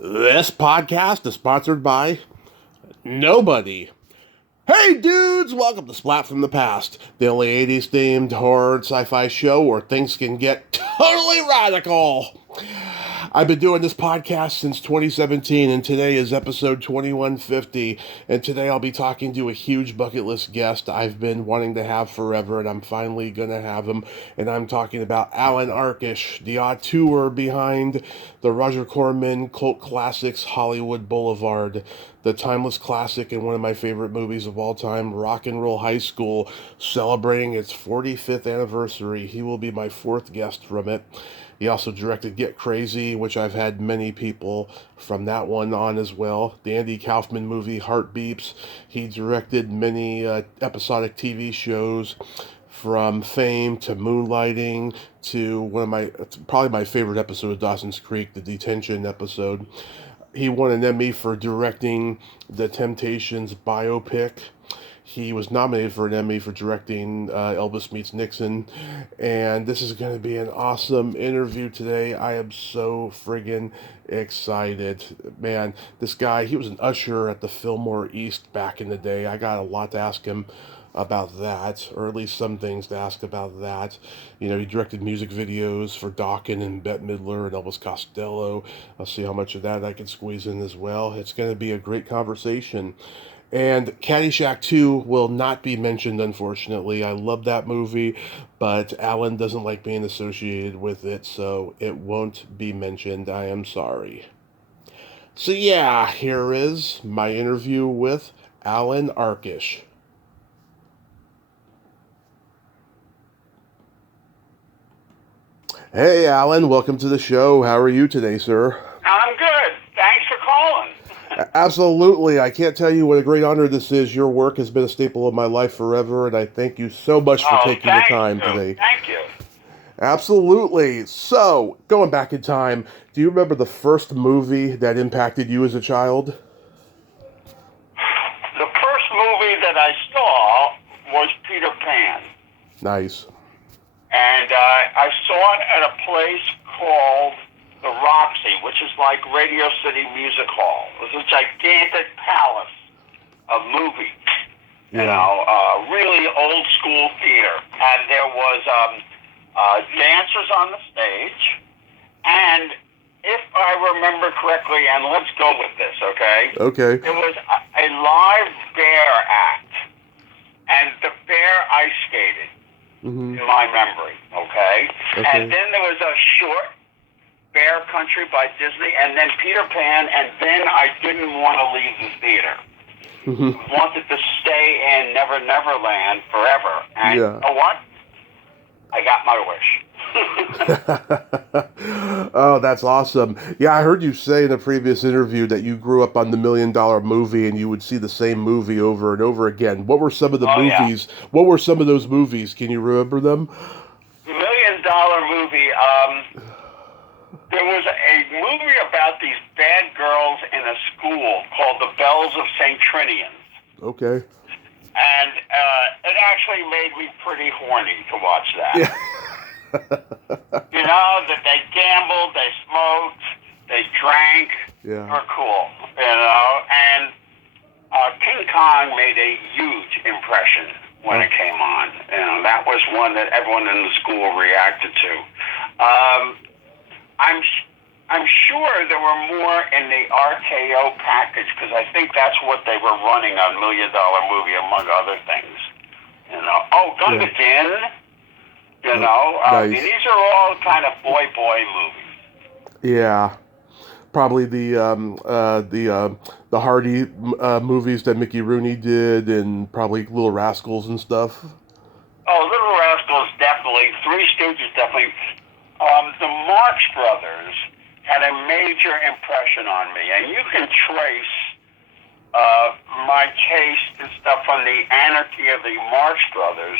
This podcast is sponsored by nobody. Hey dudes, welcome to Splat from the Past, the only 80s themed horror and sci-fi show where things can get totally radical. I've been doing this podcast since 2017, and today is episode 2150, and today I'll be talking to a huge bucket list guest I've been wanting to have forever, and I'm finally going to have him, and I'm talking about Allan Arkush, the auteur behind the Roger Corman cult classics Hollywood Boulevard, the timeless classic and one of my favorite movies of all time, Rock and Roll High School, celebrating its 45th anniversary. He will be my fourth guest from it. He also directed Get Crazy, which I've had many people from that one on as well. The Andy Kaufman movie, Heartbeeps. He directed many episodic TV shows, from Fame to Moonlighting to probably my favorite episode of Dawson's Creek, the detention episode. He won an Emmy for directing the Temptations biopic. He was nominated for an Emmy for directing Elvis Meets Nixon. And this is going to be an awesome interview today. I am so friggin' excited. Man, this guy, he was an usher at the Fillmore East back in the day. I got a lot to ask him about that, or at least some things to ask about that. You know, he directed music videos for Dokken and Bette Midler and Elvis Costello. I'll see how much of that I can squeeze in as well. It's going to be a great conversation. And Caddyshack 2 will not be mentioned, unfortunately. I love that movie, but Alan doesn't like being associated with it, so it won't be mentioned. I am sorry. So yeah, here is my interview with Allan Arkush. Hey, Alan, welcome to the show. How are you today, sir? I'm good. Thanks for calling. Absolutely. I can't tell you what a great honor this is. Your work has been a staple of my life forever, and I thank you so much for taking the time today. Thank you. Absolutely. So, going back in time, do you remember the first movie that impacted you as a child? The first movie that I saw was Peter Pan. Nice. And I saw it at a place called the Roxy, which is like Radio City Music Hall. It was a gigantic palace of movies, really old school theater. And there was dancers on the stage, and if I remember correctly, and let's go with this, okay? Okay. It was a live bear act, and the bear ice skated, in my memory, okay? And then there was a short Bear Country by Disney, and then Peter Pan, and then I didn't want to leave the theater. Wanted to stay in Never Never Land forever. And you know what? I got my wish. Oh, that's awesome. Yeah, I heard you say in a previous interview that you grew up on the $1 Million Movie and you would see the same movie over and over again. What were some of the movies? Yeah. What were some of those movies? Can you remember them? $1 Million Movie. There was a movie about these bad girls in a school called The Bells of St. Trinians. Okay. And it actually made me pretty horny to watch that. Yeah. You know, that they gambled, they smoked, they drank. Yeah. They were cool, you know. And King Kong made a huge impression when it came on. You know, that was one that everyone in the school reacted to. I'm sure there were more in the RKO package because I think that's what they were running on $1 Million Movie, among other things. You know, Gun Again. You know, nice. These are all kind of boy movies. Yeah, probably the Hardy movies that Mickey Rooney did, and probably Little Rascals and stuff. Oh, Little Rascals definitely. Three Stooges definitely. The Marx Brothers had a major impression on me, and you can trace my taste and stuff from the anarchy of the Marx Brothers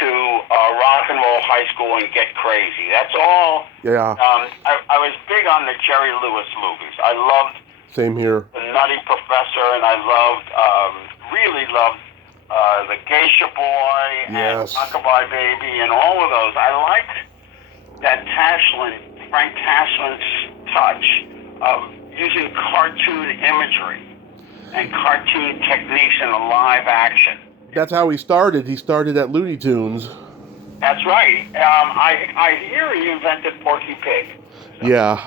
to Rock and Roll High School and Get Crazy. That's all. Yeah. I was big on the Jerry Lewis movies. I loved. Same here. The Nutty Professor, and I really loved the Geisha Boy and Rockabye Baby and all of those. I liked that Frank Taslin's touch of using cartoon imagery and cartoon techniques in a live action. That's how he started. He started at Looney Tunes. That's right. I hear he invented Porky Pig. Yeah.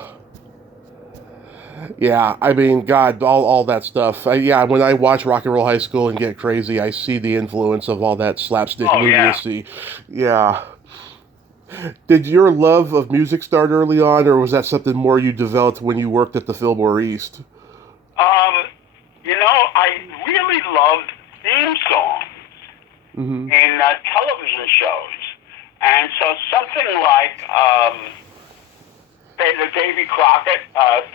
Yeah, I mean, God, all that stuff. When I watch Rock and Roll High School and get crazy, I see the influence of all that slapstick lunacy. Yeah. Did your love of music start early on, or was that something more you developed when you worked at the Fillmore East? I really loved theme songs in television shows. And so something like the Davy Crockett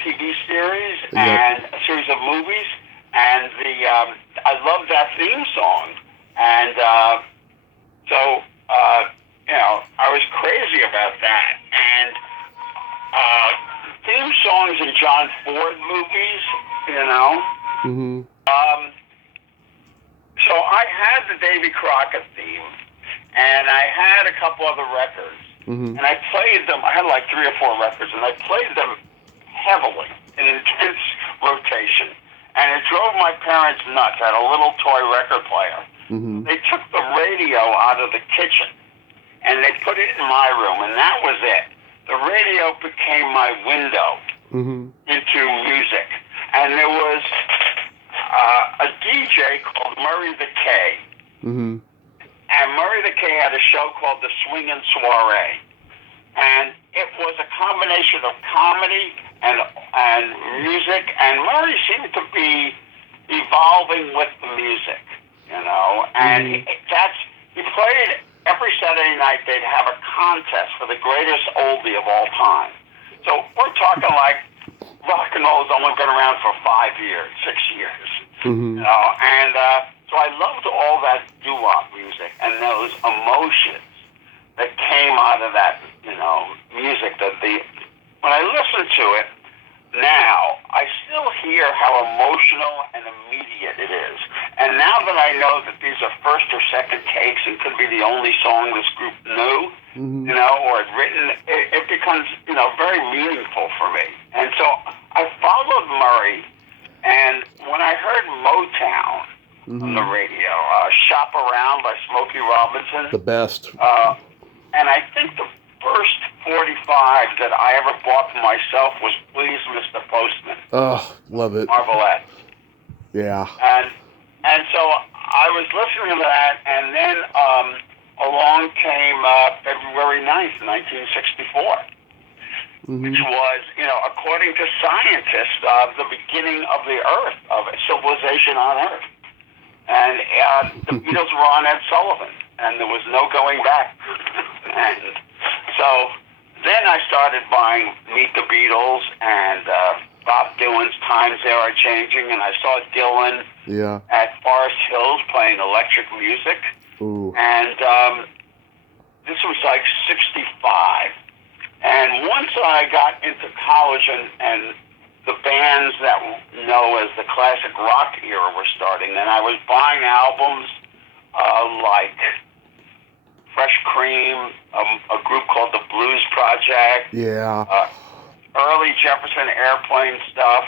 TV series and a series of movies, and I loved that theme song. And I was crazy about that. And theme songs in John Ford movies, So I had the Davy Crockett theme, and I had a couple other records, and I played them. I had like 3 or 4 records, and I played them heavily in intense rotation, and it drove my parents nuts. I had a little toy record player. They took the radio out of the kitchen, and they put it in my room, and that was it. The radio became my window into music, and there was a DJ called Murray the K. And Murray the K had a show called The Swingin' Soiree. And it was a combination of comedy and music. And Murray seemed to be evolving with the music, And he played every Saturday night. They'd have a contest for the greatest oldie of all time. So we're talking like rock and roll has only been around for 5 years, 6 years. So I loved all that doo-wop music and those emotions that came out of that, music. When I listen to it now, I still hear how emotional and immediate it is. And now that I know that these are first or second takes and could be the only song this group knew, or had written, it becomes, very meaningful for me. And so I followed Murray, and when I heard Motown on the radio, Shop Around by Smokey Robinson. The best. And I think the first 45 that I ever bought for myself was Please Mr. Postman. Oh, love it. Marvelette. Yeah. And so I was listening to that, and then along came February 9th, 1964. Which was, according to scientists, the beginning of the Earth, of civilization on Earth. And the Beatles were on Ed Sullivan, and there was no going back. And so then I started buying Meet the Beatles and Bob Dylan's Times They Are Changing, and I saw Dylan at Forest Hills playing electric music. And this was like 65. And once I got into college and the bands that we know as the classic rock era were starting, and I was buying albums like Fresh Cream, a group called the Blues Project, early Jefferson Airplane stuff.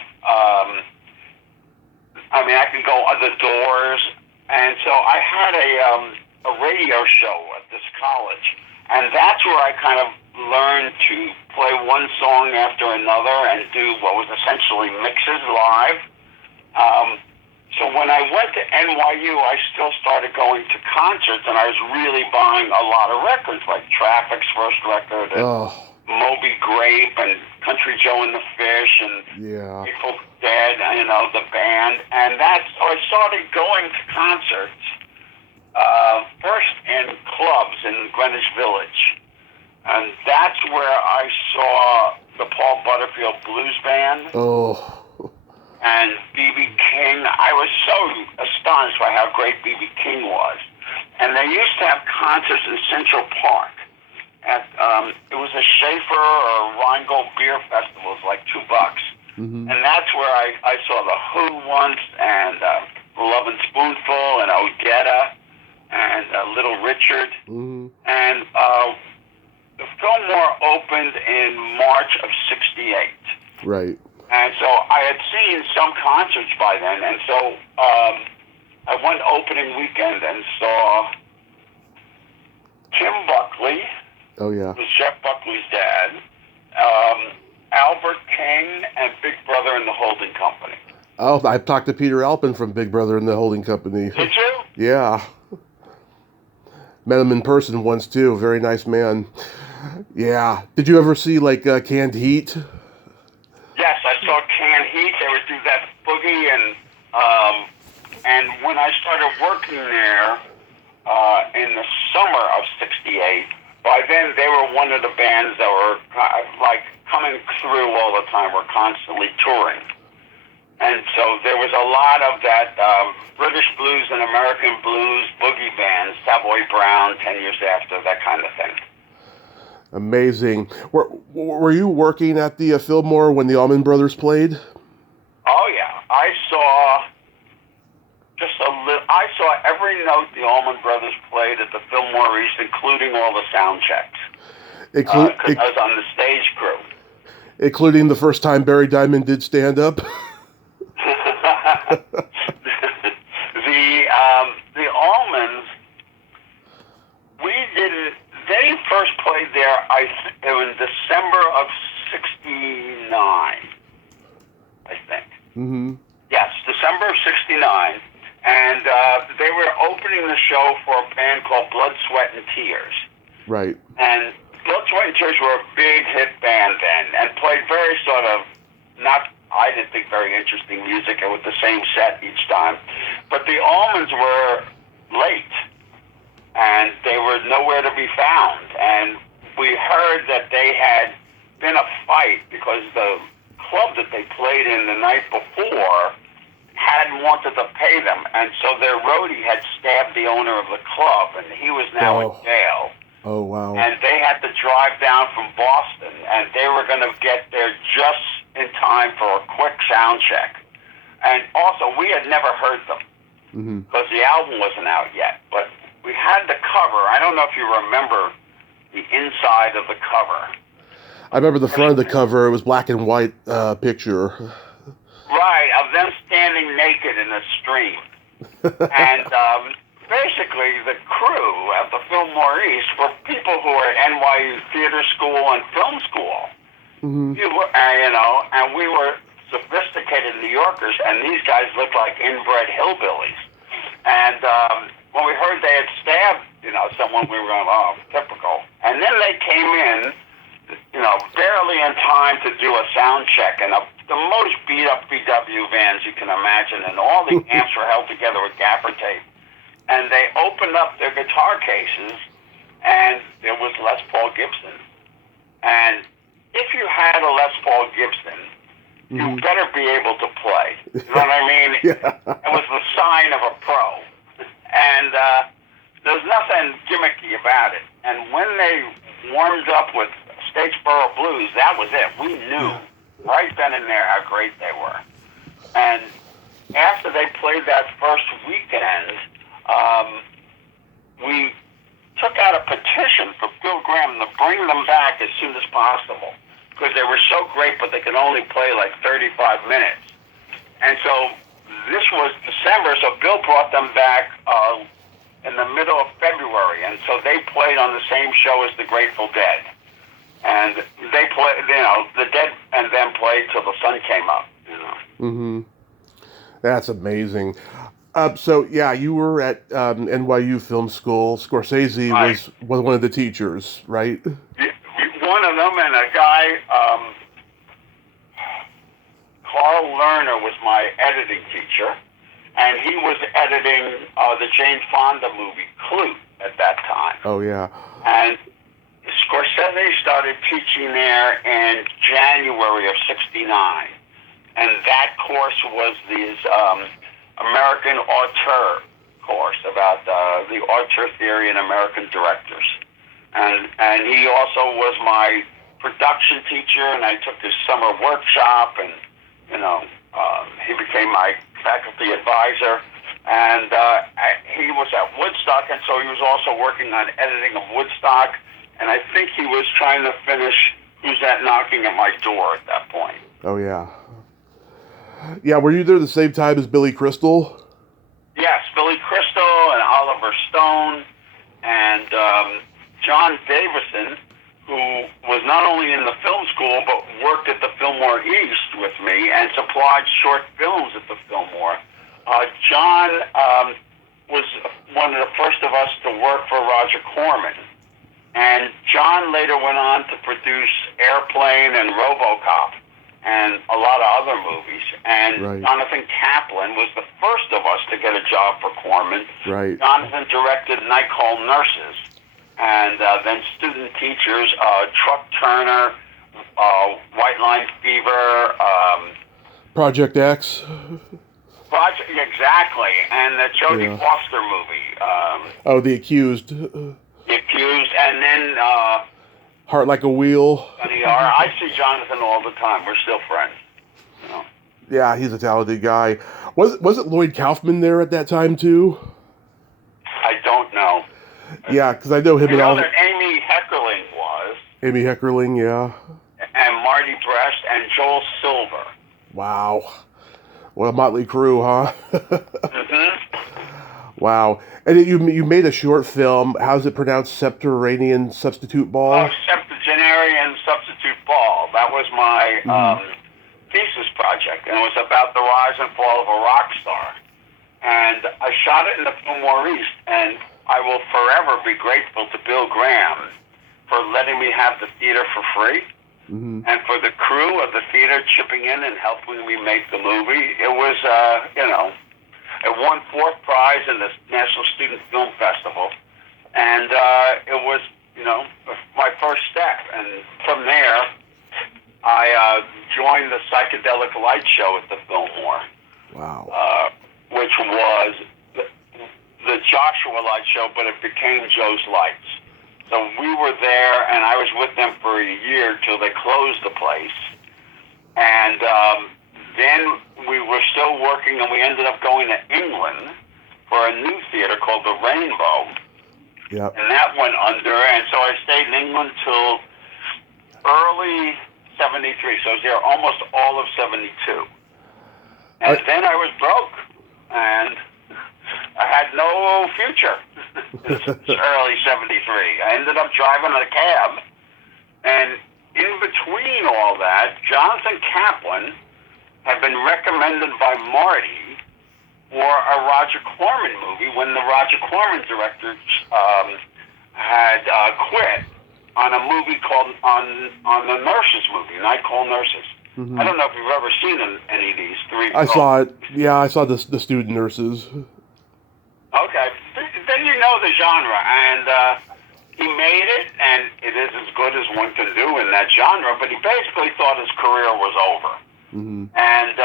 I can go on The Doors. And so I had a radio show at this college, and that's where I kind of learned to play one song after another and do what was essentially mixes live. So when I went to NYU, I still started going to concerts, and I was really buying a lot of records, like Traffic's first record, and Moby Grape, and Country Joe and the Fish, and Grateful Dead, the band. And so I started going to concerts, first in clubs in Greenwich Village. And that's where I saw the Paul Butterfield Blues Band. And B.B. King. I was so astonished by how great B.B. King was. And they used to have concerts in Central Park. It was a Schaefer or Rheingold Beer Festival. It was like $2. And that's where I saw The Who once, and Love and Spoonful, and Odetta, and Little Richard. And the Fillmore opened in March of '68. Right. And so I had seen some concerts by then, and so I went opening weekend and saw Tim Buckley, Oh, yeah. who's Jeff Buckley's dad, Albert King, and Big Brother and the Holding Company. Oh, I talked to Peter Alpin from Big Brother and the Holding Company. Did you? Yeah. Met him in person once, too. Very nice man. Yeah. Did you ever see, like, Canned Heat? Yes, I saw Canned Heat. They would do that boogie, and when I started working there in the summer of '68, by then they were one of the bands that were like coming through all the time. Were constantly touring, and so there was a lot of that British blues and American blues boogie bands. Savoy Brown, 10 Years After, that kind of thing. Amazing. Were you working at the Fillmore when the Allman Brothers played? Oh yeah, I saw every note the Allman Brothers played at the Fillmore East, including all the sound checks. Because I was on the stage crew. Including the first time Barry Diamond did stand up? The Allmans, they first played there, in December of '69, I think. Mm-hmm. Yes, December of '69. And they were opening the show for a band called Blood, Sweat, and Tears. Right. And Blood, Sweat, and Tears were a big hit band then, and played very sort of, I didn't think very interesting music, and with the same set each time. But the Allmans were late, and they were nowhere to be found. And we heard that they had been a fight because the club that they played in the night before hadn't wanted to pay them, and so their roadie had stabbed the owner of the club, and he was now in jail. Oh, wow. And they had to drive down from Boston, and they were going to get there just in time for a quick sound check. And also, we had never heard them, because the album wasn't out yet, but we had the cover. I don't know if you remember the inside of the cover. I remember the front of the cover. It was black and white picture. Right, of them standing naked in the stream. And basically, the crew at the Fillmore East were people who were at NYU Theater School and Film School. Mm-hmm. And we were sophisticated New Yorkers, and these guys looked like inbred hillbillies. And when we heard they had stabbed, someone, we were going, oh, typical. And then they came in, barely in time to do a sound check, and the most beat-up VW vans you can imagine, and all the amps were held together with gaffer tape. And they opened up their guitar cases, and there was Les Paul Gibson. And if you had a Les Paul Gibson, you better be able to play. You know what I mean? Yeah. It was the sign of a pro. And there's nothing gimmicky about it. And when they warmed up with Statesboro Blues, that was it. We knew right then and there how great they were. And after they played that first weekend, we took out a petition for Bill Graham to bring them back as soon as possible, because they were so great, but they could only play like 35 minutes. And so this was December, so Bill brought them back in the middle of February, and so they played on the same show as the Grateful Dead. And they played, the Dead and them played till the sun came up, Mm-hmm. That's amazing. So, yeah, you were at NYU Film School. Scorsese was one of the teachers, right? One of them, and a guy, Carl Lerner, was my editing teacher, and he was editing the Jane Fonda movie, Clute, at that time. Oh, yeah. And Scorsese started teaching there in January of '69, and that course was his American auteur course about the auteur theory in American directors. And he also was my production teacher, and I took his summer workshop, and he became my faculty advisor. And he was at Woodstock, and so he was also working on editing of Woodstock. And I think he was trying to finish Who's That Knocking at My Door at that point. Oh, yeah. Yeah, were you there the same time as Billy Crystal? Yes, Billy Crystal and Oliver Stone and John Davison, who was not only in the film school but worked at the Fillmore East with me and supplied short films at the Fillmore. John was one of the first of us to work for Roger Corman. And John later went on to produce Airplane and RoboCop and a lot of other movies. And Right. Jonathan Kaplan was the first of us to get a job for Corman. Right. Jonathan directed Night Call Nurses. And then Student Teachers, Truck Turner, White Line Fever, Project X. Project, exactly, and the Jodie Yeah. Foster movie, Oh, The Accused. The Accused, and then Heart Like a Wheel. I see Jonathan all the time. We're still friends. You know? Yeah, he's a talented guy. Was it Lloyd Kaufman there at that time too? I don't know. Yeah, because I know him You and know all. that Amy Heckerling was, Amy Heckerling, yeah. and Marty Brest, and Joel Silver. Wow. What a motley crew, huh? Wow. And you made a short film. How's it pronounced? Subterranean Substitute Ball? Septuagenarian Substitute Ball. That was my thesis project, and it was about the rise and fall of a rock star. And I shot it in the Fillmore East, and I will forever be grateful to Bill Graham for letting me have the theater for free, and for the crew of the theater chipping in and helping me make the movie. It was, it won 4th prize in the National Student Film Festival, and it was, my first step. And from there, I joined the Psychedelic Light Show at the Fillmore. Wow. Which was the Joshua Light Show, but it became Joe's Lights. So we were there, and I was with them for a year till they closed the place. And then we were still working, and we ended up going to England for a new theater called the Rainbow. Yep. And that went under, and so I stayed in England till early 73. So I was there almost all of 72. And then I was broke, and I had no future. It's early 73. I ended up driving a cab, and in between all that, Jonathan Kaplan had been recommended by Marty for a Roger Corman movie when the Roger Corman director had quit on a movie called on the Nurses movie, Night Call Nurses. I don't know if you've ever seen any of these three. I saw it. Yeah, I saw the student nurses. Okay, then you know the genre, and he made it, and it is as good as one can do in that genre, but he basically thought his career was over. And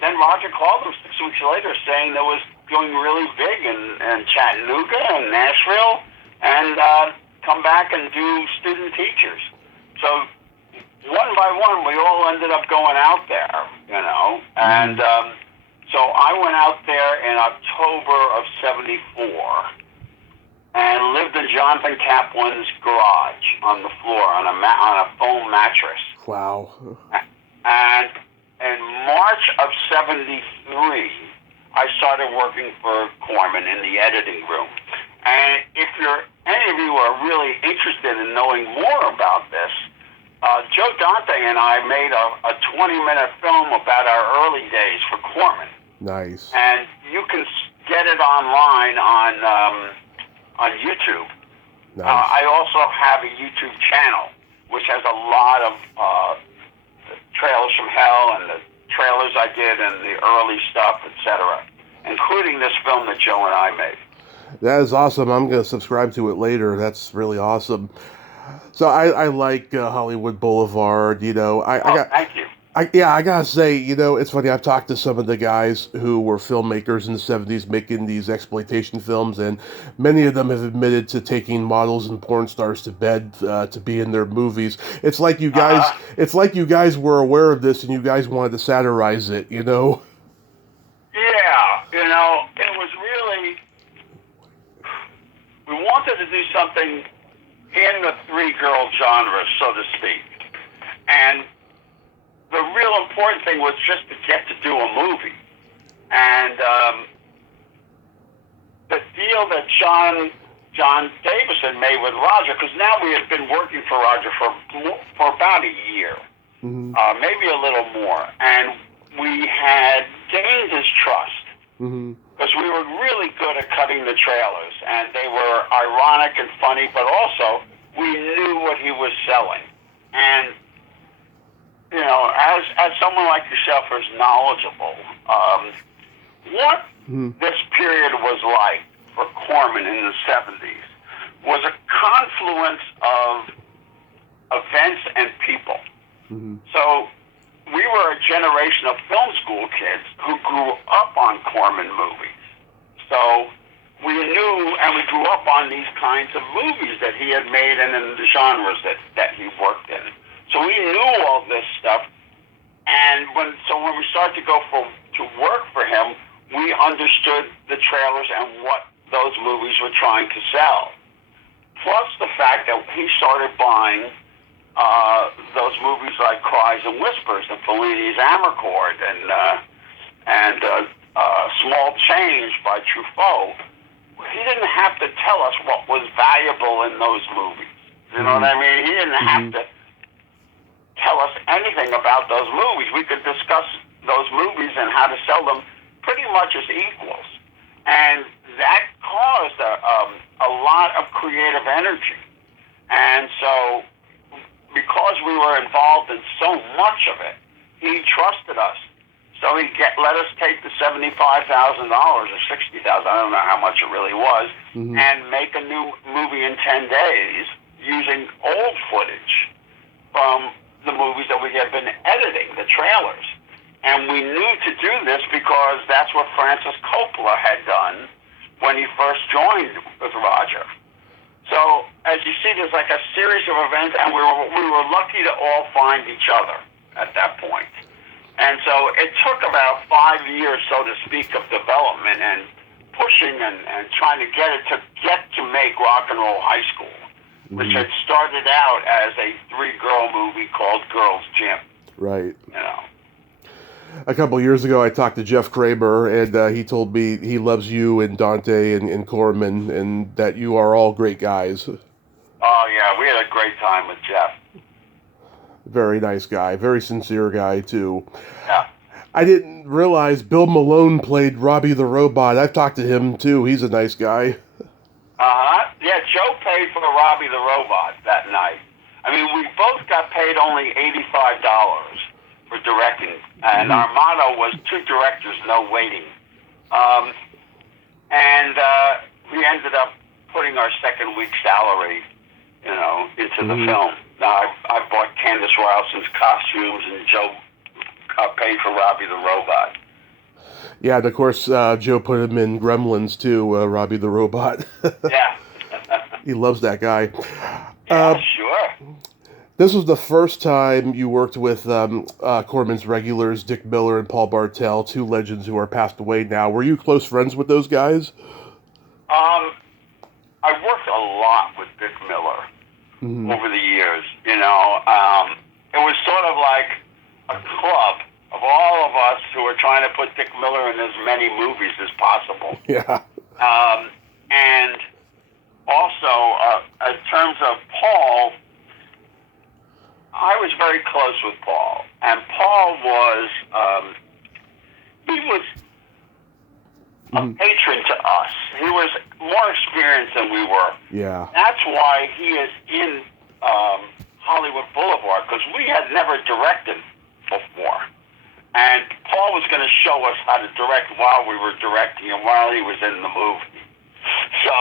then Roger called him 6 weeks later saying that was going really big in Chattanooga and Nashville, and come back and do Student Teachers. So one by one, we all ended up going out there, and so I went out there in October of 74 and lived in Jonathan Kaplan's garage on the floor on a foam mattress. Wow. And in March of 73, I started working for Corman in the editing room. And if any of you are really interested in knowing more about this, Joe Dante and I made a 20-minute film about our early days for Corman. Nice. And you can get it online on YouTube. Nice. I also have a YouTube channel, which has a lot of trailers from hell and the trailers I did and the early stuff, etc., including this film that Joe and I made. That is awesome. I'm going to subscribe to it later. That's really awesome. So I like Hollywood Boulevard. Thank you. I gotta say, it's funny. I've talked to some of the guys who were filmmakers in the 70s making these exploitation films, and many of them have admitted to taking models and porn stars to bed to be in their movies. It's like you guys, were aware of this and you guys wanted to satirize it. Yeah, it was really, we wanted to do something in the three-girl genre, so to speak, and the real important thing was just to get to do a movie. John Davis had made with Roger, because now we had been working for Roger for about a year, maybe a little more, and we had gained his trust because we were really good at cutting the trailers, and they were ironic and funny, but also we knew what he was selling. And you know, as someone like yourself who's knowledgeable, what this period was like for Corman in the 70s was a confluence of events and people. So we were a generation of film school kids who grew up on Corman movies. So we knew, and we grew up on these kinds of movies that he had made and in the genres that he worked in. So we knew all this stuff. And when we started to go to work for him, we understood the trailers and what those movies were trying to sell. Plus the fact that he started buying those movies like Cries and Whispers and Fellini's Amarcord and Small Change by Truffaut. He didn't have to tell us what was valuable in those movies. You know what I mean? He didn't have to tell us anything about those movies. We could discuss those movies and how to sell them pretty much as equals. And that caused a lot of creative energy. And so, because we were involved in so much of it, he trusted us. So he let us take the $75,000 or $60,000, I don't know how much it really was, and make a new movie in 10 days using old footage from the movies that we had been editing, the trailers. And we knew to do this because that's what Francis Coppola had done when he first joined with Roger. So, as you see, there's like a series of events, and we were lucky to all find each other at that point. And so it took about 5 years, so to speak, of development and pushing and trying to get it to make Rock and Roll High School, which had started out as a 3-girl movie called Girls' Gym. Right. You know. A couple of years ago, I talked to Jeff Kramer, and he told me he loves you and Dante and Corman, and that you are all great guys. Oh, yeah, we had a great time with Jeff. Very nice guy, very sincere guy, too. Yeah. I didn't realize Bill Malone played Robbie the Robot. I've talked to him, too. He's a nice guy. Yeah, Joe paid for the Robbie the Robot that night. I mean, we both got paid only $85 for directing, and our motto was 2 directors, no waiting. And we ended up putting our second week's salary, into the film. Now, I bought Candace Rylson's costumes, and Joe paid for Robbie the Robot. Yeah, and of course, Joe put him in Gremlins, too, Robbie the Robot. Yeah. He loves that guy. Yeah, sure. This was the first time you worked with Corman's regulars, Dick Miller and Paul Bartel, 2 legends who are passed away now. Were you close friends with those guys? I worked a lot with Dick Miller over the years. It was sort of like a club of all of us who were trying to put Dick Miller in as many movies as possible. Yeah. And also, in terms of Paul, I was very close with Paul, and Paul was, he was a patron to us. He was more experienced than we were. Yeah. That's why he is in Hollywood Boulevard, because we had never directed before. And Paul was going to show us how to direct while we were directing and while he was in the movie. So,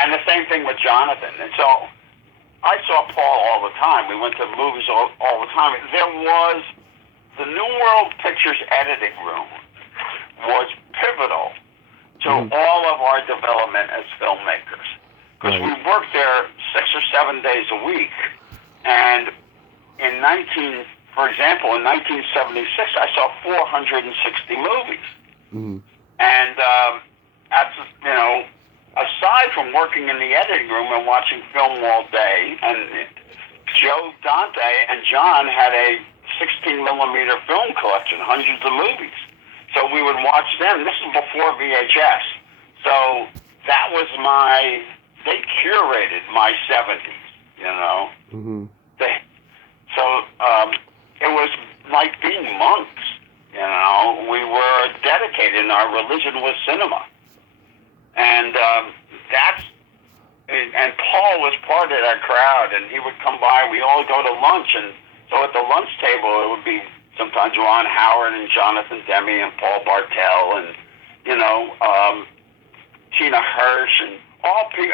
and the same thing with Jonathan. And so I saw Paul all the time. We went to movies all the time. There was the New World Pictures editing room was pivotal to all of our development as filmmakers. Because we worked there 6 or 7 days a week. And for example, in 1976, I saw 460 movies. And that's, aside from working in the editing room and watching film all day, and Joe, Dante, and John had a 16-millimeter film collection, hundreds of movies. So we would watch them. This is before VHS. So that was they curated my 70s, you know. Mm-hmm. It was like being monks, you know. We were dedicated, and our religion was cinema. And and Paul was part of that crowd, and he would come by. We all go to lunch, and so at the lunch table, it would be sometimes Ron Howard and Jonathan Demme and Paul Bartel and, you know, Tina Hirsch and all people,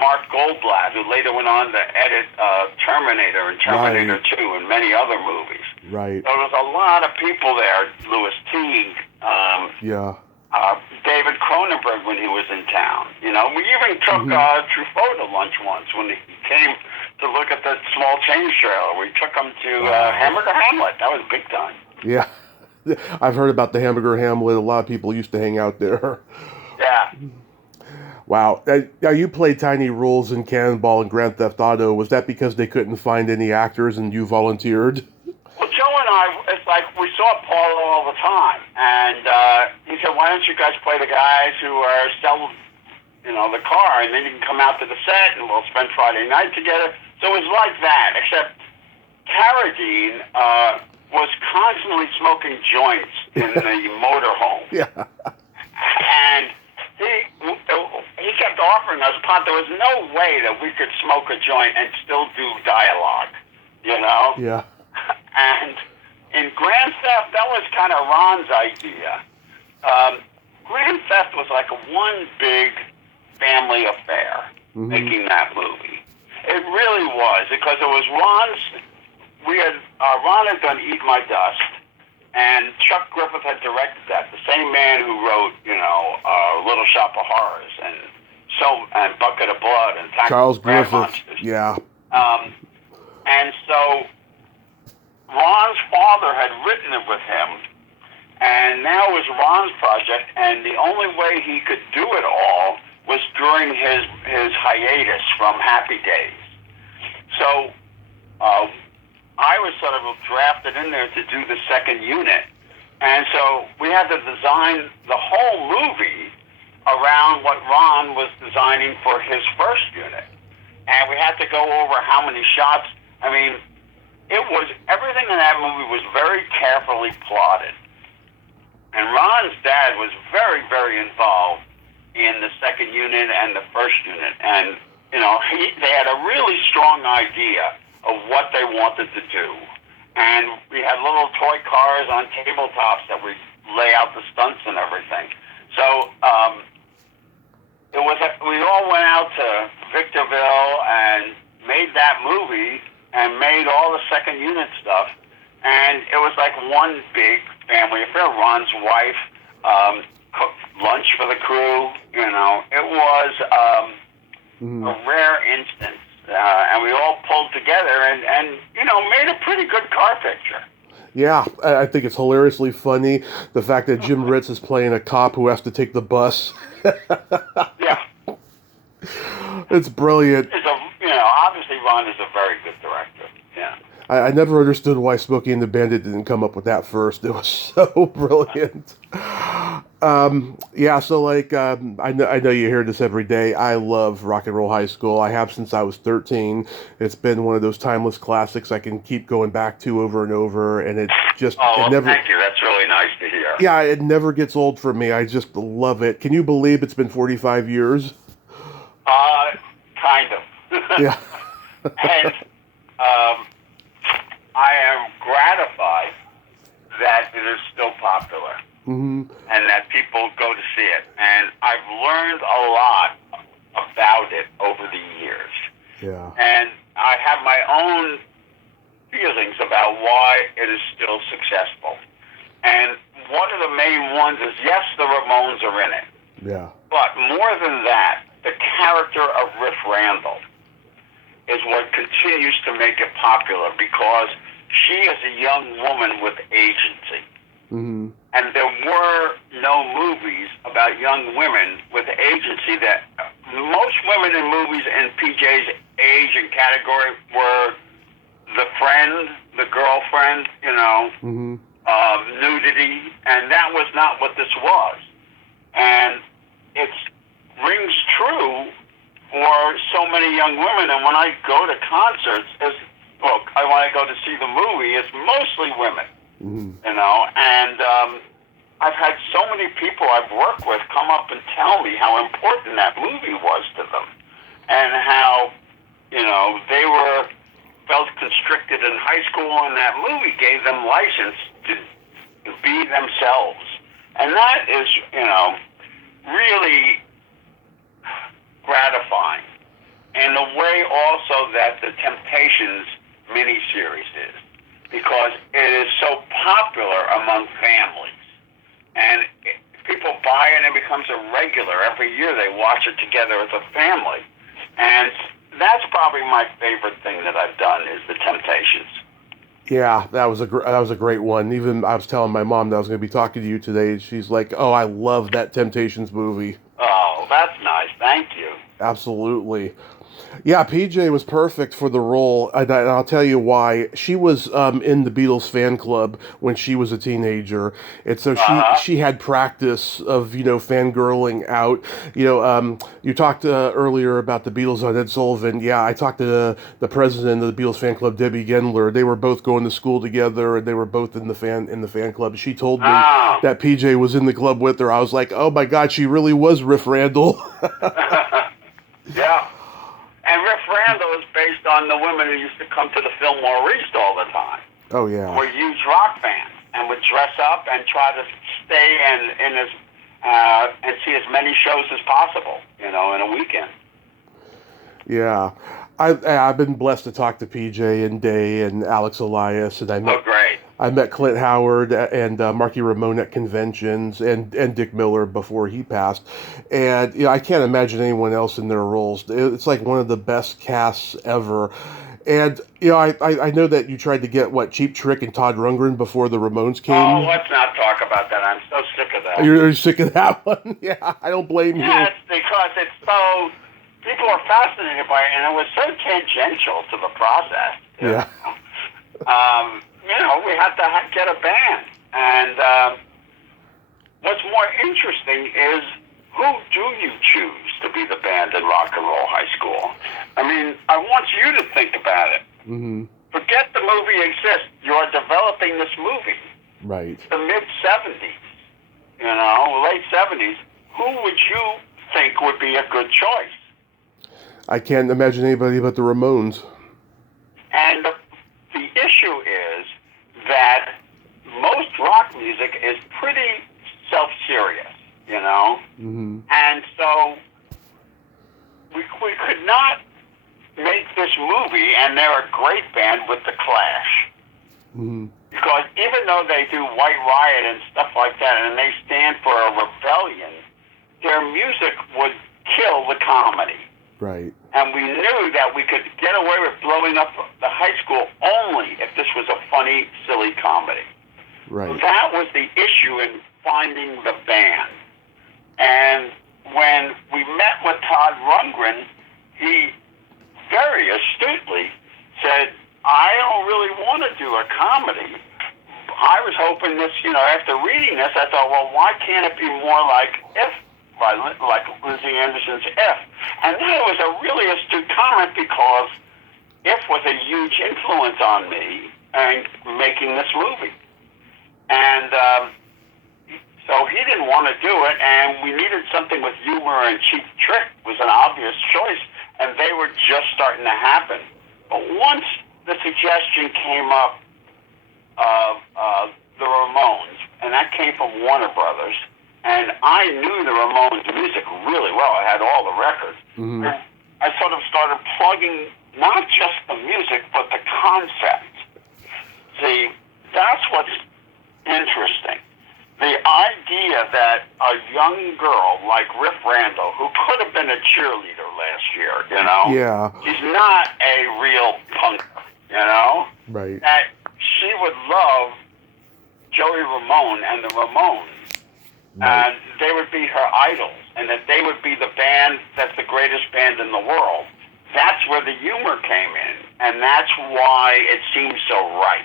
Mark Goldblatt, who later went on to edit Terminator and Terminator 2 and many other movies. Right. There was a lot of people there. Louis Teague. Yeah. David Cronenberg when he was in town. You know, we even took Truffaut to lunch once when he came to look at the small change trailer. We took him to Hamburger Hamlet. That was big time. Yeah. I've heard about the Hamburger Hamlet. A lot of people used to hang out there. Yeah. Wow. Now, you played Tiny Rules in Cannonball and Grand Theft Auto. Was that because they couldn't find any actors and you volunteered? Well, Joe and I, it's like we saw Paul all the time. And he said, why don't you guys play the guys who are selling, you know, the car, and then you can come out to the set and we'll spend Friday night together. So it was like that, except Carradine was constantly smoking joints in the motorhome. Yeah. And he kept offering us pot. There was no way that we could smoke a joint and still do dialogue, you know? Yeah. And in Grand Theft, that was kind of Ron's idea. Grand Theft was like one big family affair, making that movie. It really was, because it was Ron's. Ron had done Eat My Dust, and Chuck Griffith had directed that. The same man who wrote, you know, Little Shop of Horrors and Bucket of Blood and Charles Griffith. Monsters. Yeah. And so Ron's father had written it with him, and now it was Ron's project, and the only way he could do it all was during his hiatus from Happy Days. So I was sort of drafted in there to do the second unit. And so we had to design the whole movie around what Ron was designing for his first unit. And we had to go over how many shots. I mean, everything in that movie was very carefully plotted. And Ron's dad was very, very involved in the second unit and the first unit. And, you know, they had a really strong idea of what they wanted to do. And we had little toy cars on tabletops that we lay out the stunts and everything. So we all went out to Victorville and made that movie and made all the second unit stuff. And it was like one big family affair. Ron's wife cooked lunch for the crew. You know, it was a rare instance. And we all pulled together and, you know, made a pretty good car picture. Yeah, I think it's hilariously funny, the fact that Jim Ritz is playing a cop who has to take the bus. Yeah. It's brilliant. Obviously Ron is a very good director. Yeah. I never understood why Smokey and the Bandit didn't come up with that first. It was so brilliant. So like, I know you hear this every day. I love Rock and Roll High School. I have since I was 13. It's been one of those timeless classics I can keep going back to over and over, and it just... thank you. That's really nice to hear. Yeah, it never gets old for me. I just love it. Can you believe it's been 45 years? Kind of. Yeah. And I am gratified that it is still popular. And that people go to see it. And I've learned a lot about it over the years. Yeah. And I have my own feelings about why it is still successful. And one of the main ones is, yes, the Ramones are in it. Yeah. But more than that, the character of Riff Randall is what continues to make it popular, because she is a young woman with agency. And there were no movies about young women with agency. That most women in movies in PJ's age and category were the friend, the girlfriend, nudity, and that was not what this was. And it's rings true for so many young women. And when I go to concerts, when I go to see the movie, it's mostly women, you know. And I've had so many people I've worked with come up and tell me how important that movie was to them, and how, you know, they felt constricted in high school, and that movie gave them license to be themselves. And that is, you know, really gratifying. And the way also that the Temptations miniseries is, because it is so popular among families. And people buy it and it becomes a regular. Every year they watch it together as a family. And that's probably my favorite thing that I've done is the Temptations. Yeah, that was a great one. Even I was telling my mom that I was going to be talking to you today. She's like, "Oh, I love that Temptations movie." Oh, that's nice. Thank you. Absolutely. Yeah, PJ was perfect for the role, and I'll tell you why. She was in the Beatles fan club when she was a teenager, and so she had practice of, you know, fangirling out. You know, you talked earlier about the Beatles on Ed Sullivan. Yeah, I talked to the president of the Beatles fan club, Debbie Gendler. They were both going to school together, and they were both in the fan club. She told me that PJ was in the club with her. I was like, oh my God, she really was Riff Randall. Yeah. And Riff Randall is based on the women who used to come to the Fillmore East all the time. Oh, yeah. Were huge rock fans and would dress up and try to stay and see as many shows as possible, you know, in a weekend. Yeah. I've been blessed to talk to PJ and Day and Alex Elias, and I met Clint Howard and Marky Ramone at conventions, and Dick Miller before he passed, and you know, I can't imagine anyone else in their roles. It's like one of the best casts ever. And you know, I know that you tried to get Cheap Trick and Todd Rundgren before the Ramones came. Oh, let's not talk about that. I'm so sick of that. You're sick of that one? Yeah, I don't blame you. Yes, because it's so. People are fascinated by it, and it was so tangential to the process. Yeah. You know, we had to get a band. And what's more interesting is, who do you choose to be the band in Rock and Roll High School? I mean, I want you to think about it. Mm-hmm. Forget the movie exists. You're developing this movie. Right. The mid-'70s, you know, late '70s. Who would you think would be a good choice? I can't imagine anybody but the Ramones. And the issue is that most rock music is pretty self-serious, you know? Mm-hmm. And so we could not make this movie, and they're a great band, with The Clash. Mm-hmm. Because even though they do White Riot and stuff like that, and they stand for a rebellion, their music would kill the comedy. Right. And we knew that we could get away with blowing up the high school only if this was a funny, silly comedy. Right. That was the issue in finding the band. And when we met with Todd Rundgren, he very astutely said, I don't really want to do a comedy. I was hoping this, you know, after reading this, I thought, well, why can't it be more like like Lindsay Anderson's If? And that was a really astute comment, because If was a huge influence on me in making this movie. And so he didn't want to do it, and we needed something with humor, and Cheap Trick was an obvious choice, and they were just starting to happen. But once the suggestion came up of the Ramones, and that came from Warner Brothers, and I knew the Ramones music really well. I had all the records. Mm-hmm. I sort of started plugging not just the music, but the concept. See, that's what's interesting. The idea that a young girl like Riff Randall, who could have been a cheerleader last year, you know? Yeah. She's not a real punker, you know? Right. That she would love Joey Ramone and the Ramones. Right. And they would be her idols, and that they would be the band that's the greatest band in the world. That's where the humor came in, and that's why it seemed so right.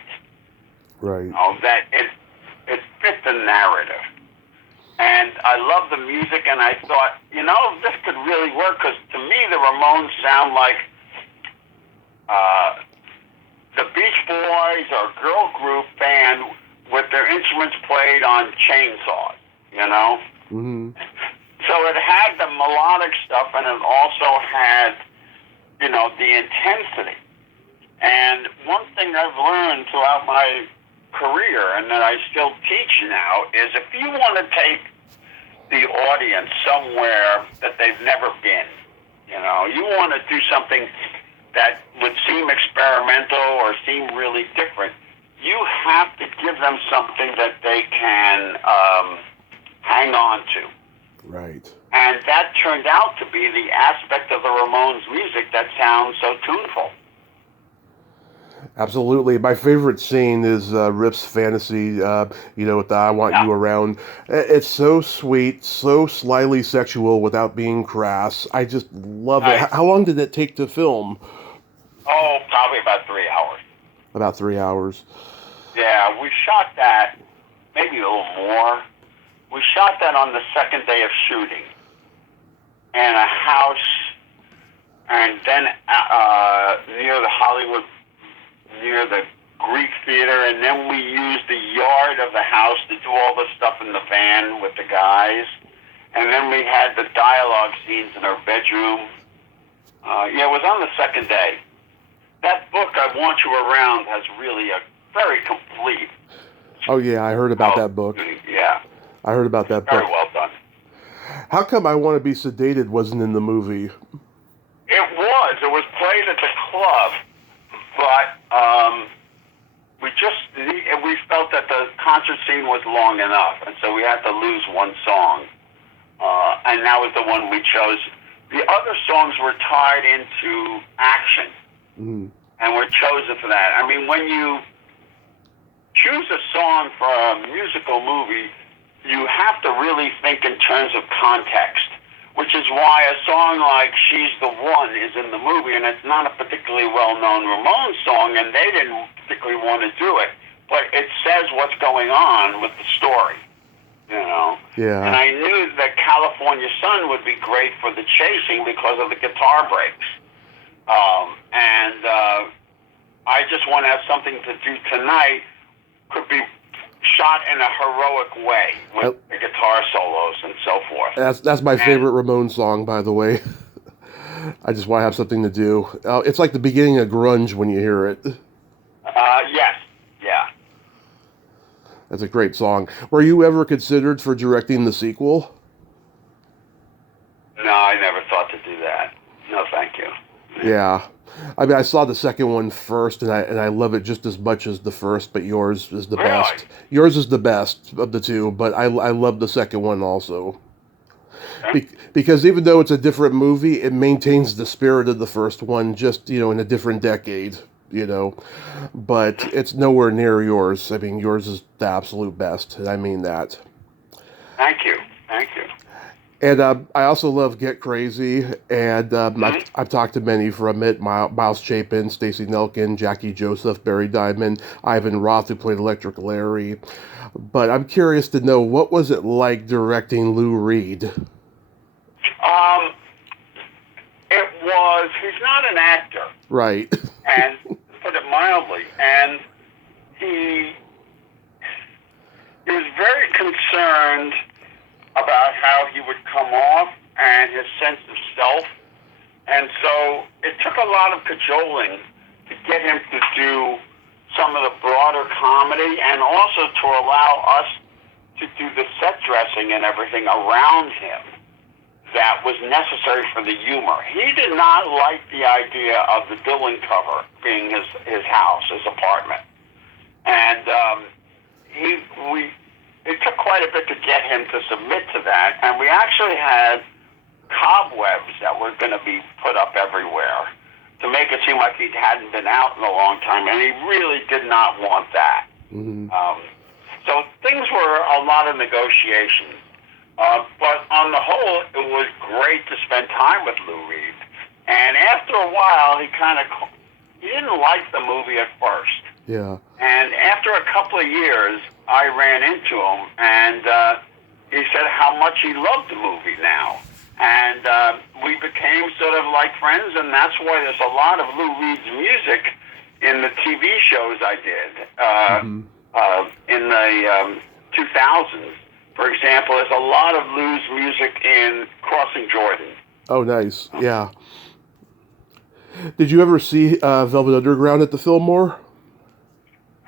Right. You know, that it fit the narrative. And I love the music, and I thought, this could really work, because to me, the Ramones sound like the Beach Boys or girl group band with their instruments played on chainsaws, Mm-hmm. So it had the melodic stuff, and it also had, the intensity. And one thing I've learned throughout my career, and that I still teach now, is if you want to take the audience somewhere that they've never been, you want to do something that would seem experimental or seem really different, you have to give them something that they can hang on to. Right. And that turned out to be the aspect of the Ramones music that sounds so tuneful. Absolutely. My favorite scene is Rip's fantasy, with the I Want You Around. It's so sweet, so slyly sexual without being crass. I just love it. How long did it take to film? Oh, probably about 3 hours. About 3 hours. Yeah, we shot that, maybe a little more. We shot that on the second day of shooting in a house, and then near the Hollywood, near the Greek Theater, and then we used the yard of the house to do all the stuff in the van with the guys, and then we had the dialogue scenes in our bedroom. It was on the second day. That book, I Want You Around, has really a very complete... Oh, yeah, I heard about that book. Yeah. I heard about that book. Very well done. How come I Want to Be Sedated wasn't in the movie? It was played at the club, but we felt that the concert scene was long enough, and so we had to lose one song, and that was the one we chose. The other songs were tied into action, and were chosen for that. I mean, when you choose a song for a musical movie, you have to really think in terms of context, which is why a song like She's the One is in the movie, and it's not a particularly well-known Ramones song, and they didn't particularly want to do it, but it says what's going on with the story, Yeah. And I knew that California Sun would be great for the chasing because of the guitar breaks. I just want to have something to do tonight, could be shot in a heroic way with the guitar solos and so forth. That's my favorite Ramones song, by the way. I just want to have something to do. It's like the beginning of grunge when you hear it. Yes, yeah. That's a great song. Were you ever considered for directing the sequel? No, I never thought to do that. No, thank you. Yeah. I mean, I saw the second one first, and I love it just as much as the first, but yours is the best. Yours is the best of the two, but I love the second one also. Because even though it's a different movie, it maintains the spirit of the first one, just, in a different decade, But it's nowhere near yours. I mean, yours is the absolute best, and I mean that. Thank you. Thank you. And I also love Get Crazy, and I've talked to many from it, Miles Chapin, Stacey Nelkin, Jackie Joseph, Barry Diamond, Ivan Roth, who played Electric Larry. But I'm curious to know, what was it like directing Lou Reed? He's not an actor. Right. And to put it mildly, and he was very concerned about how he would come off and his sense of self. And so it took a lot of cajoling to get him to do some of the broader comedy, and also to allow us to do the set dressing and everything around him that was necessary for the humor. He did not like the idea of the building cover being his house, his apartment. And it took quite a bit to get him to submit to that, and we actually had cobwebs that were going to be put up everywhere to make it seem like he hadn't been out in a long time, and he really did not want that. Mm-hmm. So things were a lot of negotiations. But on the whole, it was great to spend time with Lou Reed. And after a while, he didn't like the movie at first. Yeah. And after a couple of years, I ran into him, and he said how much he loved the movie now. And we became sort of like friends, and that's why there's a lot of Lou Reed's music in the TV shows I did in the 2000s. For example, there's a lot of Lou's music in Crossing Jordan. Oh, nice. Yeah. Did you ever see Velvet Underground at the Fillmore?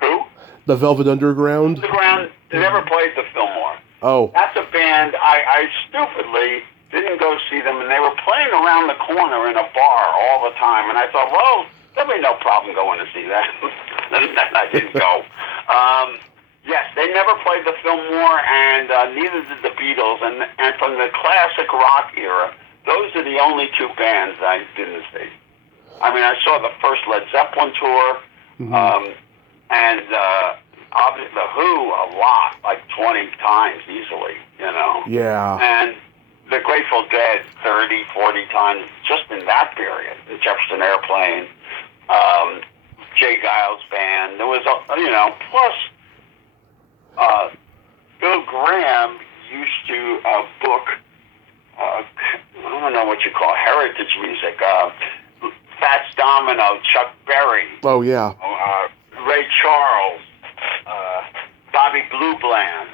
Who? The Velvet Underground? Underground never played the Fillmore. Oh. That's a band I stupidly didn't go see them, and they were playing around the corner in a bar all the time, and I thought, well, there'll be no problem going to see that. And I didn't go. Yes, they never played the Fillmore, and neither did the Beatles, and from the classic rock era, those are the only two bands I didn't see. I mean, I saw the first Led Zeppelin tour, and obviously the Who a lot, like 20 times easily, you know. Yeah. And the Grateful Dead 30, 40 times just in that period. The Jefferson Airplane, Jay Giles Band. There was, plus Bill Graham used to book, I don't know what you call heritage music, Fats Domino, Chuck Berry. Oh, yeah. Ray Charles, Bobby Blue Bland.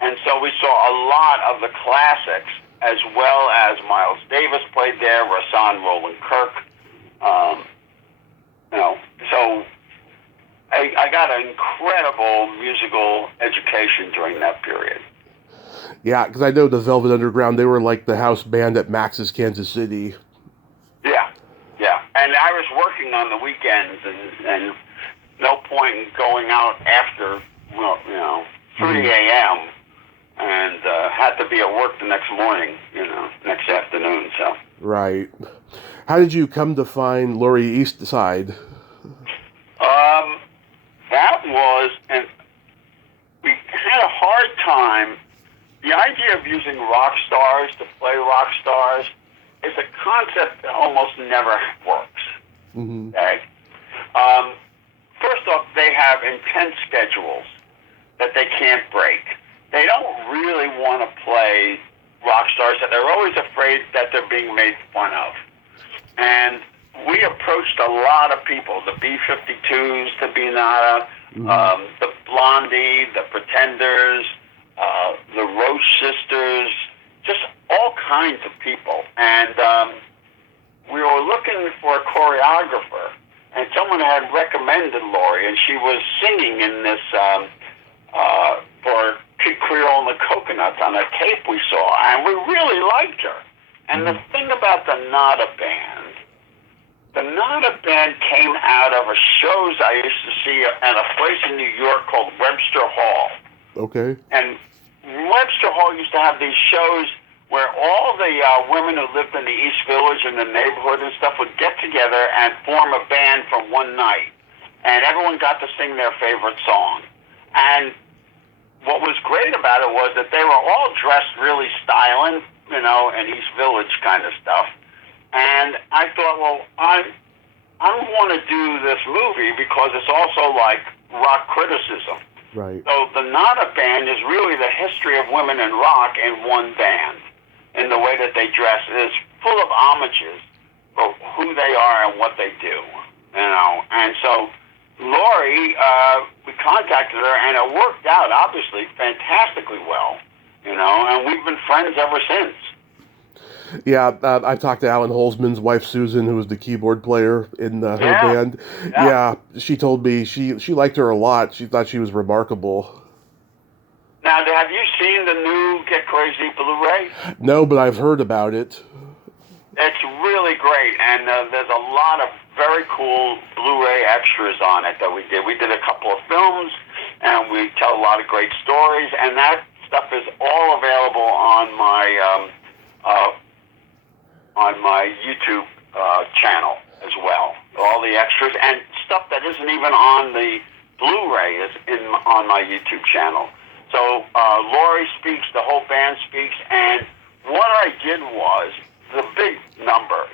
And so we saw a lot of the classics, as well as Miles Davis played there, Rahsaan Roland Kirk. So I got an incredible musical education during that period. Yeah, because I know the Velvet Underground, they were like the house band at Max's Kansas City. Yeah. And I was working on the weekends, and no point in going out after, 3 a.m., and had to be at work the next morning, next afternoon, so. Right. How did you come to find Laurie Eastside? That was, and we had a hard time. The idea of using rock stars to play rock stars is a concept that almost never works. Okay? First off, they have intense schedules that they can't break. They don't really want to play rock stars, and they're always afraid that they're being made fun of. And we approached a lot of people, the B-52s, the Binata, the Blondie, the Pretenders, the Roche Sisters, just all kinds of people. And we were looking for a choreographer, and someone had recommended Laurie, and she was singing in this for Kid Creole and the Coconuts on a tape we saw, and we really liked her. And the thing about the Nada Band came out of a shows I used to see at a place in New York called Webster Hall. Okay. And Webster Hall used to have these shows where all the women who lived in the East Village and the neighborhood and stuff would get together and form a band for one night. And everyone got to sing their favorite song. And what was great about it was that they were all dressed really styling, and East Village kind of stuff. And I thought, well, I want to do this movie because it's also like rock criticism. Right. So the Nada Band is really the history of women in rock in one band, in the way that they dress. It is full of homages for who they are and what they do, And so Laurie, we contacted her, and it worked out, obviously, fantastically well, and we've been friends ever since. Yeah, I talked to Alan Holzman's wife, Susan, who was the keyboard player in her band. Yeah, she told me she liked her a lot. She thought she was remarkable. Now, have you seen the new Get Crazy Blu-ray? No, but I've heard about it. It's really great, and there's a lot of very cool Blu-ray extras on it that we did. We did a couple of films, and we tell a lot of great stories, and that stuff is all available on my YouTube channel as well. All the extras and stuff that isn't even on the Blu-ray is on my YouTube channel. So Laurie speaks, the whole band speaks, and what I did was the big number,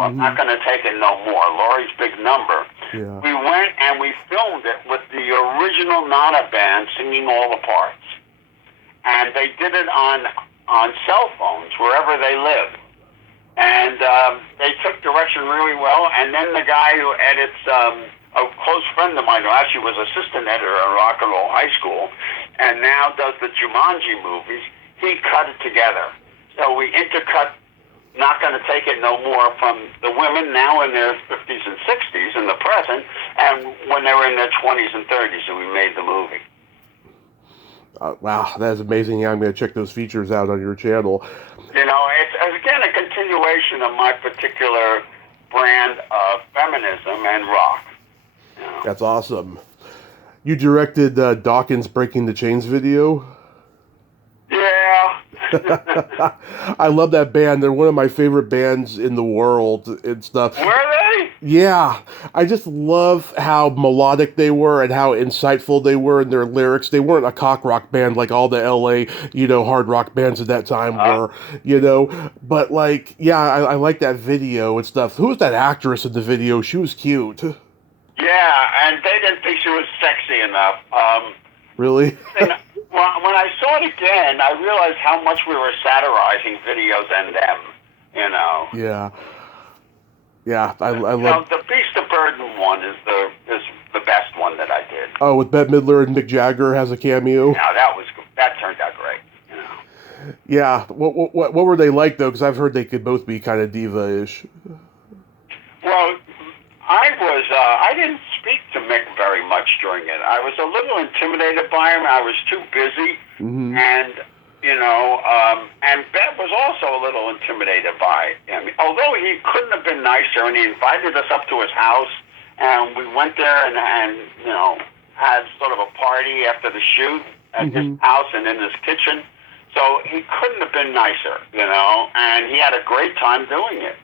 I'm not going to take it no more. Laurie's big number. Yeah. We went and we filmed it with the original Nada Band singing all the parts. and they did it on cell phones wherever they lived. And they took direction really well. And then the guy who edits, a close friend of mine who actually was assistant editor at Rock and Roll High School and now does the Jumanji movies, he cut it together. So we intercut Not Gonna Take It No More from the women now in their 50s and 60s in the present, and when they were in their 20s and 30s, and we made the movie. Wow, that's amazing. Yeah, I'm going to check those features out on your channel. You know, it's, again, a continuation of my particular brand of feminism and rock. You know? That's awesome. You directed Dawkins' Breaking the Chains video? Yeah. I love that band. They're one of my favorite bands in the world and stuff. Were they? Yeah. I just love how melodic they were and how insightful they were in their lyrics. They weren't a cock rock band like all the LA, hard rock bands at that time were, But, I like that video and stuff. Who was that actress in the video? She was cute. Yeah, and they didn't think she was sexy enough. Really? When I saw it again, I realized how much we were satirizing videos and them, Yeah. Yeah, I love... the Beast of Burden one is the best one that I did. Oh, with Bette Midler and Mick Jagger has a cameo? Yeah, that turned out great, Yeah, what were they like, though? Because I've heard they could both be kind of diva-ish. Well, I didn't speak to Mick very much during it. I was a little intimidated by him. I was too busy. Mm-hmm. And, and Bette was also a little intimidated by him. Although he couldn't have been nicer, and he invited us up to his house, and we went there and had sort of a party after the shoot at his house and in his kitchen. So he couldn't have been nicer, and he had a great time doing it.